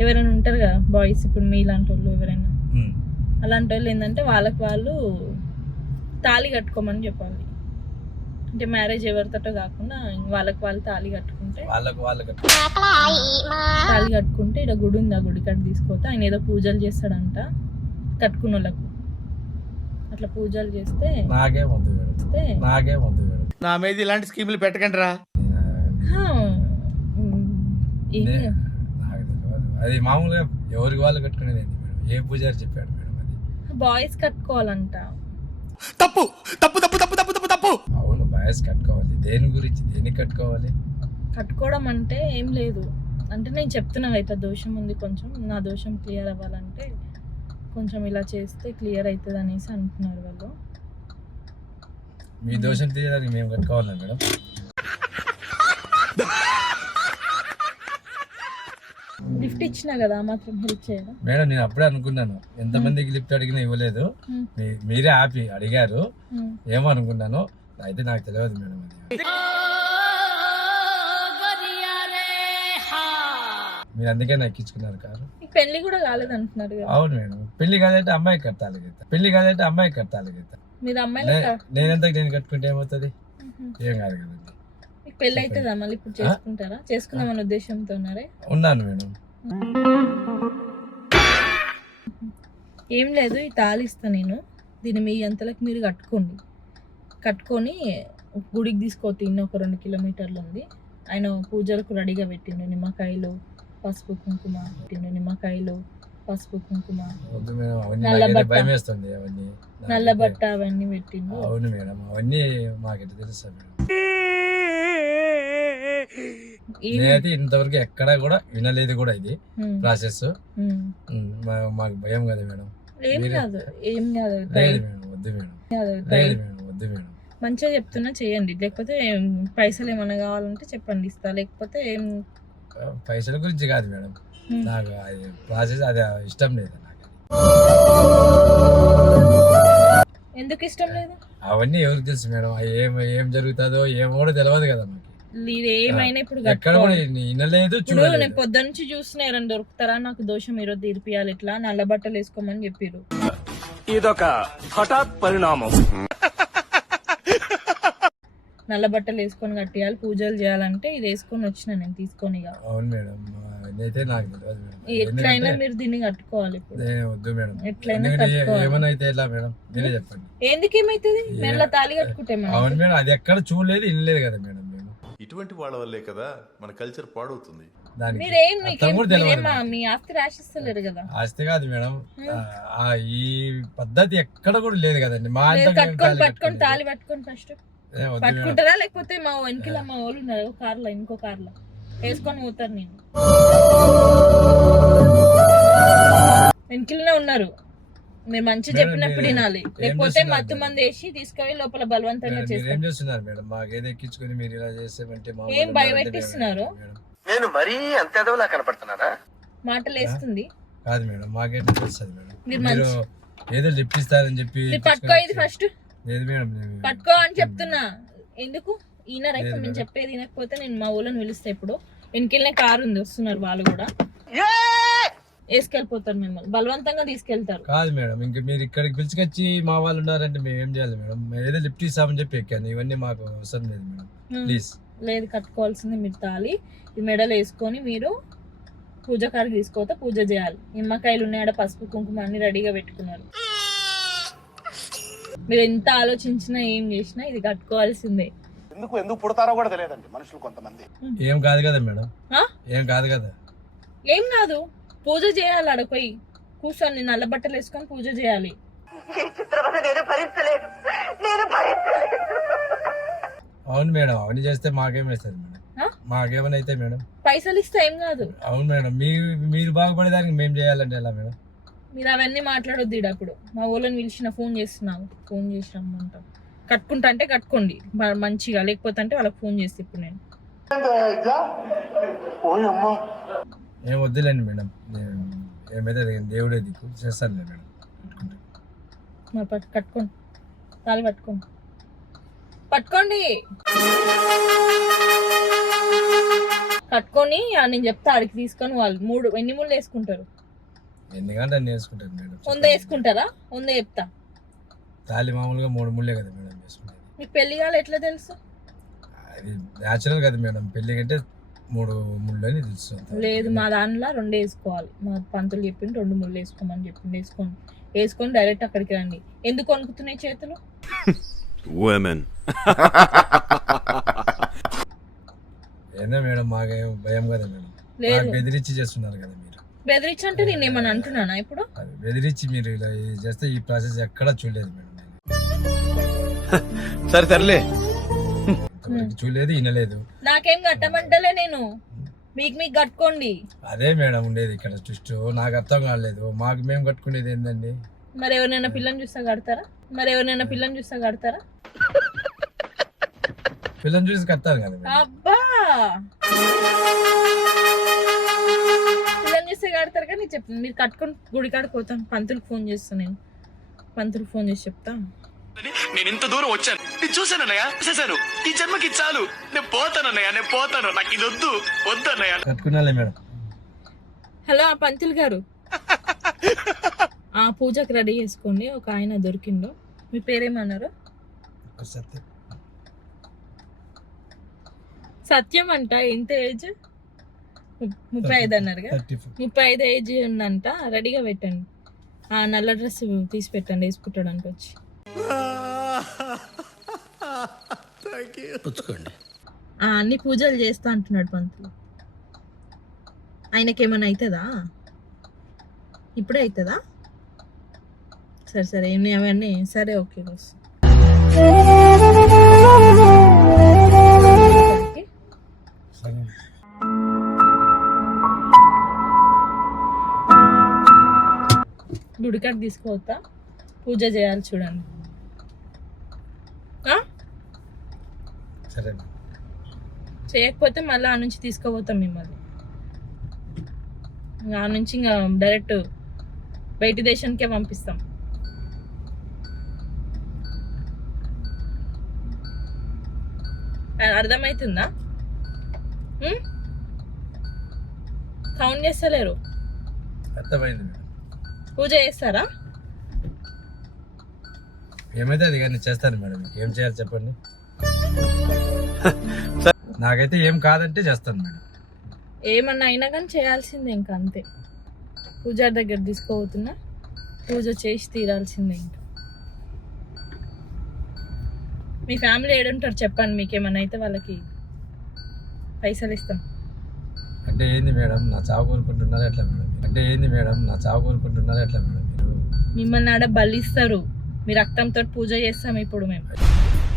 ఎవరైనా ఉంటారు కదా బాయ్స్ ఇప్పుడు మీ ఇలాంటి వాళ్ళు ఎవరైనా. అలాంటి వాళ్ళు ఏంటంటే వాళ్ళకి వాళ్ళు తాళి కట్టుకోమని చెప్పాలి. అంటే మ్యారేజ్ ఎవరితోటో కాకుండా వాళ్ళకి వాళ్ళు తాళి కట్టుకుంటే వాళ్ళకు వాళ్ళకి తాళి కట్టుకుంటే ఇక్కడ గుడి ఉంది? ఆ గుడి కట్టు తీసుకోతే ఆయన ఏదో పూజలు చేస్తాడంట కట్టుకున్న వాళ్ళకు అట్లా పూజలు చేస్తే నాకేం వద్దు మేడం. చేస్తే నాకేం వద్దు మేడం. నా మీద ఇలాంటి స్కీములు పెట్టకండి రా నేను- హా, ఉమ్, ఏం నే- నాకు తెలియదు అది మామూలుగా ఎవరికి వాళ్ళు కట్టుకునేది ఏంది మేడం? ఏ పూజారి చెప్పాడు మేడం అది? బాయ్స్ కట్టుకోవాలంట. తప్పు! తప్పు తప్పు తప్పు తప్పు తప్పు తప్పు! అవును బాయస్ కట్టుకోవాలి. దేని గురించి దేనికి కట్టుకోవాలి? కట్టుకోవడం అంటే ఏం లేదు. అంటే నేను చెప్తున్నా అయితే దోషం ఉంది కొంచెం నా దోషం క్లియర్ అవ్వాలంటే కొంచెం ఇలా చేస్తే క్లియర్ అవుతుంది అనేసి అంటున్నారు వాళ్ళు. మీ దోషం తీయడానికి మేము కట్టుకోవాలా మేడం? ఇచ్చినా కదా మాత్రం హెల్ప్ చేయడం? మేడం నేను అప్పుడే అనుకున్నాను. ఎంతమందికి లిఫ్ట్ అడిగినా ఇవ్వలేదు. మీరే ఆపి అడిగారు. ఏమో అనుకున్నాను. అయితే నాకు తెలియదు మేడం అది. మీరు అందుకే నాకు ఎక్కించుకున్నారు కారు. పెళ్ళి కూడా కాలేదు అంటున్నారు కదా. అవును మేడం. పెళ్ళి కాదంటే అమ్మాయి కట్టాలి కదా. పెళ్ళి కాదంటే అమ్మాయి కట్టాలి కదా. మీరు అమ్మాయిలు కా- నేనంతా నేను కట్టుకుంటే ఏమవుతుంది. ఏం కాదు కదండి. మీకు పెళ్ళి అవుతుందా మళ్ళీ ఇప్పుడు చేసుకుంటారా? చేసుకుందామనే ఉద్దేశంతో ఉన్నారే? ఉన్నాను మేడం. ఏం లేదు ఈ తాళి ఇస్తా నేను. దీన్ని మీ అంతలకు మీరు కట్టుకోండి. కట్టుకొని గుడికి తీసుకోతే ఇన్ని ఒక రెండు కిలోమీటర్లు ఉంది. ఆయన పూజలకు రెడీగా పెట్టిండు. నిమ్మకాయలు పసుపు కుంకుమ పెట్టిండు. నిమ్మకాయలు పసుపు కుంకుమ నల్ల బట్ట. అవన్నీ. పెట్టిండు. అవును మేడం అవన్నీ మాకైతే తెలుసు మేడం. ఏం- నేనైతే ఇంతవరకు ఎక్కడా కూడా వినలేదు కూడా ఇది ప్రాసెస్. మాకు భయం కదా మేడం. ఏం కాదు ఏం కాదు లేదు మేడం వద్దు మేడం. లేదు మేడం వద్దు మేడం. మంచిగా చెప్తున్నా చేయండి. లేకపోతే పైసలు ఏమైనా కావాలంటే చెప్పండి ఇస్తా. లేకపోతే ఏం పైసల గురించి కాదు మేడం. నాకు అది ప్రాసెస్ అది ఇష్టం లేదు నాకు. ఎందుకు ఇష్టం లేదు? అవన్నీ ఎవరికి తెలుసు మేడం. ఏం ఏం జరుగుతుందో ఏమో కూడా తెలియదు కదా మాకు. ఏమైనా ఇప్పుడు నేను చూడలేదు. పొద్దు నుంచి చూస్తున్నా ఎవరైనా దొరుకుతారా? నాకు దోషం ఈరోజు తీర్పియాలి ఇట్లా నల్ల బట్టలు వేసుకోమని చెప్పిర్రు. ఇదొక హఠాత్ పరిణామం. నల్ల బట్టలు వేసుకొని కట్టియాలి పూజలు చేయాలంటే ఇది వేసుకొని వచ్చిన నేను తీసుకొని అవును మేడం అయితే నాకు ఎట్లయినా మీరు దీన్ని కట్టుకోవాలి వద్దు మేడం. ఎట్లయినా ఎందుకంటే ఏ- కట్టుకోవాలి. ఏమైనా అయితే ఎలా మేడం? మీరే చెప్పండి. ఎందుకు ఏమైతుంది మెల్ల తాళి కట్టుకుంటే అవును మేడం అది ఎక్కడ చూడలేదు వినలేదు కదా మేడం. ఇటువంటి వాళ్ళ వల్లే కదా మన కల్చర్ పాడవుతుంది. మీరేం మీకేం. మీ ఆస్తి రాసిస్తలేరు కదా. ఆస్తి కాదు మేడం. ఆ, ఈ పద్ధతి ఎక్కడ కూడా లేదు కదండి. మా మీరు ఇంట్లో మేము కట్టుకొని తాళి పట్టుకొని తాళి. పట్టుకొని ఫస్ట్ ఏ, వద్దు మేడం. పట్టుకుంటారా లేకపోతే మా వెనకాల మా వాళ్ళు ఉన్నారు? కార్లో ఇంకో కార్లో. వేసుకొని పోతారు నేను. వెనకలనే ఉన్నారు. మీరు మంచి చెప్పినప్పుడు వినాలి. లేకపోతే మత్తు? మంది వేసి తీసుకొని లోపల బలవంతంగా చేస్తారు. చేస్తున్నారు మేడం? మాకు ఏదో ఎక్కించుకొని మీరు ఇలా చేస్తామంటే మా ఏం ఊళ్ళో భయపెట్టిస్తున్నారు? నేను మరీ అంత ఎదవలా కనపడుతున్నారా మాటలు వేస్తుంది. కాదు మేడం మాకైతే తెలుస్తుంది మేడం. మీరు మీరు ఏదో లిఫ్ట్ ఇస్తారని చెప్పి పట్టుకో ఇది ఫస్ట్. లేదు మేడం నేను- పట్టుకో అని చెప్తున్నా. ఎందుకు? ఈయన లేదు నేను మేడం. చెప్పేది వినకపోతే నేను మా ఊళ్ళని పిలుస్తా ఇప్పుడు. వెనకెళ్ళిన కారు ఉంది వస్తున్నారు వాళ్ళు కూడా. వేసుకెళ్ళిపోతారు మిమ్మల్ని. బలవంతంగా తీసుకెళ్తారు. కాదు మేడం ఇంక మీరు ఇక్కడికి పిలుచుకొచ్చి మా వాళ్ళు ఉన్నారంటే మేము ఏం చేయాలి మేడం? ఏదో లిఫ్ట్ ఇస్తామని చెప్పి ఎక్కాను. ఇవన్నీ మాకు అవసరం లేదు మేడం. ప్లీజ్ లేదు కట్టుకోవాల్సింది మీరు తాళి ఈ మెడలు వేసుకొని మీరు పూజ కాడికి తీసుకోతే పూజ చేయాలి. నిమ్మకాయలు ఉన్నాయడ పసుపు కుంకుమ అన్ని రెడీగా పెట్టుకున్నారు. మీరు ఎంత ఆలోచించినా ఏం చేసినా ఇది కట్టుకోవాల్సిందే. ఎందుకు ఎందుకు పుడతారో కూడా తెలియదండి మనుషులు కొంతమంది. ఏం కాదు కదా మేడం? ఆ? ఏం కాదు కదా? ఏం కాదు? పూజ చేయాలి ఆడ పోయి. కూర్చొని నల్ల బట్టలు వేసుకొని పూజ చేయాలి. అవును మేడం అవన్నీ చేస్తే మాకేం వేస్తుంది మేడం? మాకేమైనా అయితే మేడం? పైసలు ఇస్తే ఏం కాదు. అవును మేడం మీరు మీరు బాగుపడేదానికి మేము చేయాలంటే ఎలా మేడం? మీరు అవన్నీ మాట్లాడొద్దు ఈడ అప్పుడు. మా ఊళ్ళని పిలిచిన ఫోన్ చేస్తున్నాము ఫోన్ చేసి రమ్మంటాం. కట్టుకుంటా అంటే కట్టుకోండి. మంచిగా లేకపోతే అంటే వాళ్ళకి ఫోన్ చేస్తే ఇప్పుడు నేను. ఏం వద్దులేండి మేడం. ఏమైతే దేవుడే దిక్కు చేస్తానులే మేడం. పెట్టుకుంటాను. మా పట్టు కట్టుకోండి. తాళి పట్టుకోండి. పట్టుకోండి. కట్టుకొని నేను చెప్తా ఆడికి తీసుకొని వాళ్ళు మూడు ఎన్ని ముళ్ళు వేసుకుంటారు? ఎన్ని గంటలు నేర్చుకుంటాను మేడం. వంద వేసుకుంటారా? వంద చెప్తా. తాలి మామూలుగా మూడు ముళ్ళే కదా మేడం వేసుకుంటాను మీకు పెళ్ళి కాలు ఎట్లా తెలుసు? అది న్యాచురల్ కదా మేడం. పెళ్ళి కంటే మూడు ముళ్ళు అని తెలుసు అంతే. లేదు మా దాంట్లో రెండు వేసుకోవాలి. మా పంతులు చెప్పింది రెండు ముళ్ళు వేసుకోమని చెప్పింది వేసుకోండి వేసుకొని డైరెక్ట్ అక్కడికి రండి. ఎందుకు వణుకుతున్నాయి చేతులు? Women. ఏందో మేడం మాకేం భయం కదా మేడం? లేదు. నాకు బెదిరించి చేస్తున్నారు కదా మీరు. బెదిరించి అంటే నేను ఏమని అంటున్నానా ఇప్పుడు? అది బెదిరించి మీరు ఇలా చేస్తే ఈ ప్రాసెస్ ఎక్కడా చూడలేదు మేడం నేను. సరే సర్లే. ఇంతవరకు చూడలేదు వినలేదు. కట్టమంటలే నేను. మీకు మీకు కట్టుకోండి. అదే మేడం ఉండేది ఇక్కడ ట్విస్ట్ నాకు అర్థం కాలేదు. మాకు మేము కట్టుకునేది ఏందండి? మరి ఎవరినైనా పిల్లని చూస్తా కడతారా? మరి ఎవరినైనా పిల్లని చూస్తా కడతారా? పిల్లలు చూసి కట్టాలి కదా అబ్బా! పిల్లని చూస్తే కడతారు కానీ చెప్తాను మీరు కట్టుకొని గుడి కాడికి పోతాం. పంతులకు ఫోన్ చేస్తాను నేను. పంతులకు ఫోన్ చేసి చెప్తా. నేను ఇంత దూరం వచ్చాను. నేను చూశానన్నయ్య చూశాను. ఈ జన్మకి చాలు. నేను పోతానన్నయ్య నేను పోతాను. నాకు ఇది వద్దు. వద్దు అన్నయ్య. కట్టుకున్నాలే మేడం. హలో ఆ పంతులు గారు. ఆ పూజకి రెడీ చేసుకోండి ఒక ఆయన దొరికిండు. మీ పేరేమన్నారు? సత్యం. సత్యం అంట. ఎంత ఏజ్? ముప్పై ఐదు అన్నారుగా ముప్పై ఐదు ఏజ్ ఉందంట. రెడీగా పెట్టండి. ఆ నల్ల డ్రెస్ తీసి పెట్టండి వేసుకుంటాడానికి వచ్చి పుచ్చుకోండి. అన్ని పూజలు చేస్తా అంటున్నాడు పంతులు. ఆయనకేమైనా అవుతుందా ఇప్పుడే అవుతుందా సరే సరే ఏమి అవన్నీ. సరే ఓకే బాస్ గుడికాడ తీసుకోవద్దా పూజ చేయాలి చూడండి ఆ? చేయకపోతే మళ్ళీ ఆ నుంచి తీసుకుపోతాం మిమ్మల్ని. ఆ నుంచి ఇంకా డైరెక్ట్ బయటి దేశానికే పంపిస్తాం. అర్థమవుతుందా? కౌంట్ చేస్తలేరు? అర్థమైంది పూజ చేస్తారా? ఏమైతే అది కానీ చేస్తాను మేడం. ఏం చేయాలి చెప్పండి? నాకైతే ఏం కాదంటే చేస్తాను మేడం. ఏమన్నా అయినా కానీ చేయాల్సిందే ఇంకా అంతే. పూజారి దగ్గర తీసుకోబోతున్నా. పూజ చేసి తీరాల్సిందే ఇంకా. మీ ఫ్యామిలీ ఏడుంటారు చెప్పండి మీకు ఏమన్నా అయితే వాళ్ళకి పైసలు ఇస్తాం. అంటే ఏంది మేడం నా చావు కోరుకుంటున్నారా ఎట్లా మేడం అంటే ఏంది మేడం నా చావు కోరుకుంటున్నారా ఎట్లా మేడం మీరు? మిమ్మల్ని ఆడ బలిస్తారు. మీ రక్తంతో పూజ చేస్తాం ఇప్పుడు మేము.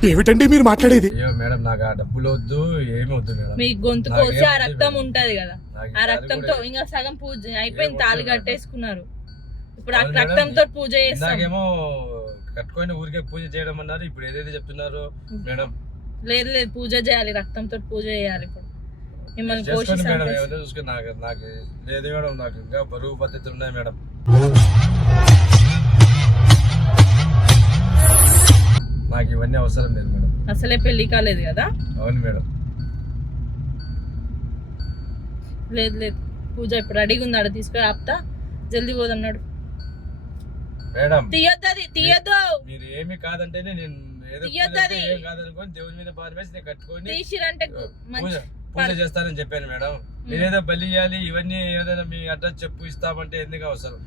ఏమిటండి మీరు మాట్లాడేది? అయ్యో మేడం నాకు ఆ డబ్బులు వద్దు ఏమి వద్దు మేడం. మీ గొంతు కోసి ఆ రక్తం. ఉంటది కదా. ఆ రక్తంతో ఇంకా సగం పూజ అయిపోయింది తాళి. కట్టేసుకున్నారు. ఇప్పుడు ఆ రక్తంతో పూజ చేస్తాం. ఇందాకేమో కట్టుకొని ఊరికే పూజ చేయడం అన్నారు ఇప్పుడు ఏదైతే చెప్తున్నారు మేడం. లేదు లేదు పూజ చేయాలి రక్తంతో పూజ చేయాలి ఇప్పుడు. మిమ్మల్ని కోసి చేసుకోండి మేడం చంపేసి- ఎవరైనా చూసుకొని నాకు నాకు లేదు మేడం నాకు ఇంకా బరువు పద్ధతులు ఉన్నాయి మేడం. నాకు ఇవన్నీ అవసరం లేదు మేడం. అసలే పెళ్ళి కాలేదు కదా? అవును మేడం. లేదు లేదు. పూజ ఇప్పుడు రెడీగా ఉంది ఆడ తీసుకొని ఆపుతా. జల్దీ పోదాం నాడు మేడం తీయొద్దు అది తీయొద్దు. మీరు ఏమి కాదంటేనే నేను ఏదో తీయొద్దు అది. ఏం కాదనుకొని దేవుని మీద పారవేసి నేను కట్టుకొని తీసిరంటే పూజ మంచి పూజ చేస్తానని చెప్పాను మేడం. మీరేదో బలి ఇవ్వాలి ఇవన్నీ ఏదైనా మీ అడ్రస్ చెప్పు ఇస్తామంటే ఎందుకు అవసరం?